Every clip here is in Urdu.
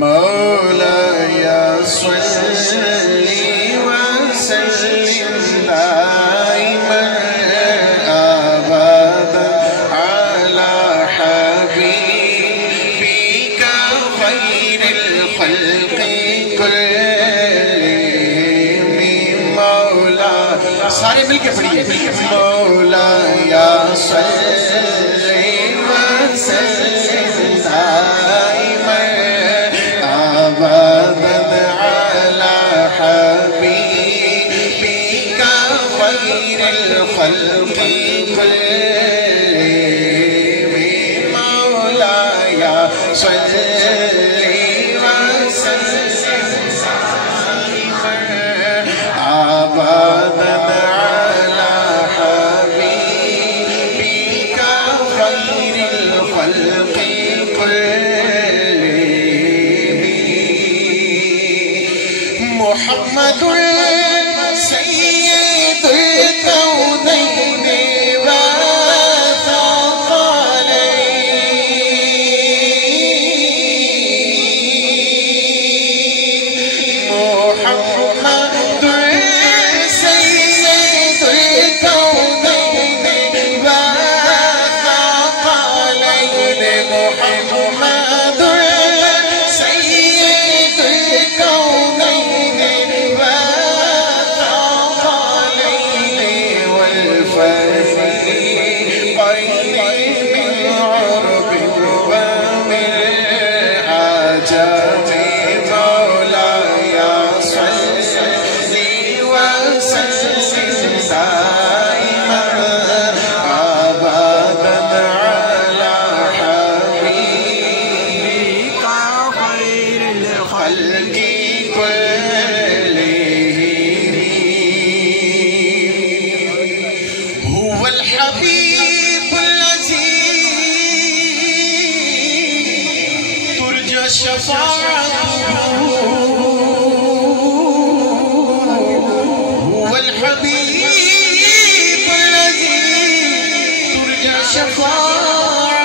مولاي صل وسلم دائما أبدا على حبيبك خير الخلق كلهم مولاي سارے مل کے پڑھیے مولاي صل وسلم دائما أبدا على حبيبك خير الخلق كلهم مولاي صل وسلم دائما أبدا على حبيبك خير الخلق كلهم محمد سيد الكونين والثقلين محمد سيد الكونين والثقلين محمد سيد الكونين والثقلين والفريقين من عرب ومن عجم مولاي صل وسلم دائما أبدا على حبيبك خير الخلق كلهم هو الحبيب الذي ترجى شفاعته هو الحبيب الذي ترجى شفاعته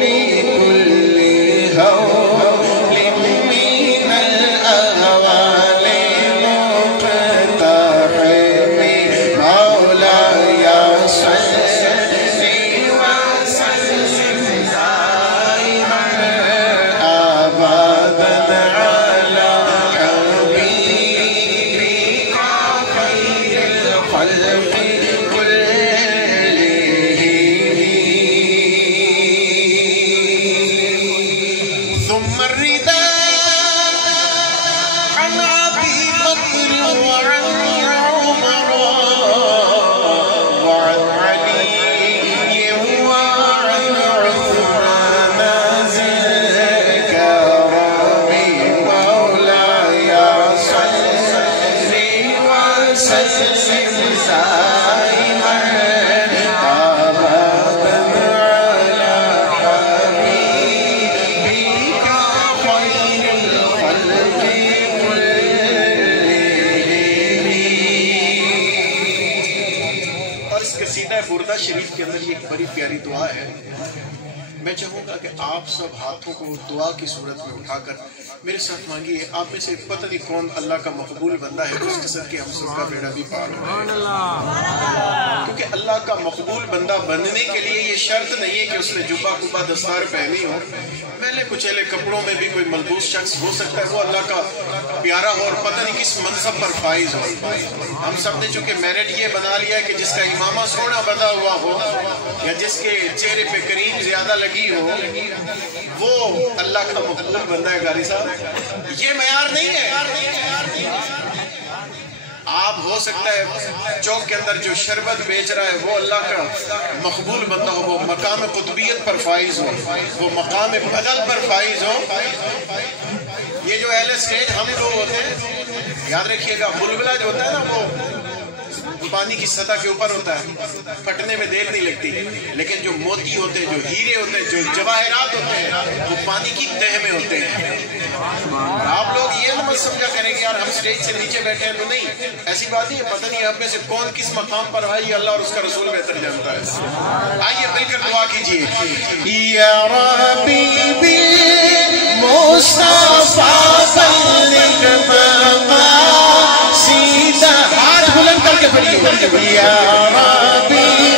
لكل هول من الأهوال مقتحم مولاي صل وسلم دائما أبدا على حبيبك خير الخلق كلهم ثم الرداء عن أبي بكر وعن عمر وعن علي وعن عثمان ذي الكرم مولاي صل وسلم دائما أبدا على حبيبك خير الخلق كلهم اور اس قصیدہ بردہ شریف کے اندر یہ ایک بڑی پیاری دعا ہے. میں چاہوں گا کہ آپ سب ہاتھوں کو دعا کی صورت میں اٹھا کر میرے ساتھ مانگیے. آپ میں سے پتہ نہیں کون اللہ کا مقبول بندہ ہے اس کے ساتھ کہ ہم سب کا بیڑا بھی پار ہو. کیونکہ اللہ کا مقبول بندہ بننے کے لیے یہ شرط نہیں ہے کہ اس نے جبہ کبہ دستار پہنی ہو. میلے کچیلے کپڑوں میں بھی کوئی ملبوس شخص ہو سکتا ہے وہ اللہ کا پیارا ہو اور پتہ نہیں کس منصب پر فائز ہو. ہم سب نے چونکہ میرٹ یہ بنا لیا ہے کہ جس کا امامہ سونا بندھا ہوا ہو یا جس کے چہرے پہ کریم زیادہ لگی ہو وہ اللہ کا مقبول بندہ ہے. قاری صاحب یہ معیار نہیں ہے. آپ ہو سکتا ہے چوک کے اندر جو شربت بیچ رہا ہے وہ اللہ کا مقبول بندہ ہو, وہ مقام قطبیت پر فائز ہو, وہ مقام بدل پر فائز ہو. یہ جو اہل اسٹیج ہم لوگ ہوتے ہیں یاد رکھیے گا بلبلہ جو ہوتا ہے نا وہ پانی کی سطح کے اوپر ہوتا ہے, پھٹنے میں دیر نہیں لگتی, لیکن جو موتی ہوتے ہیں, جو ہیرے ہوتے ہیں, جو جواہرات ہوتے ہیں وہ پانی کی تہ میں ہوتے ہیں. آپ لوگ یہ مت سمجھا کریں کہ یار ہم سٹیج سے نیچے بیٹھے ہیں تو نہیں, ایسی بات نہیں ہے. پتہ نہیں آپ میں سے کون کس مقام پر ہے, یہ اللہ اور اس کا رسول بہتر جانتا ہے. آئیے مل کر دعا کیجیے. یا ربی مصطفیٰ بلغ مقاصد، ہاتھ بلند کر کے پڑھیے، یا ربی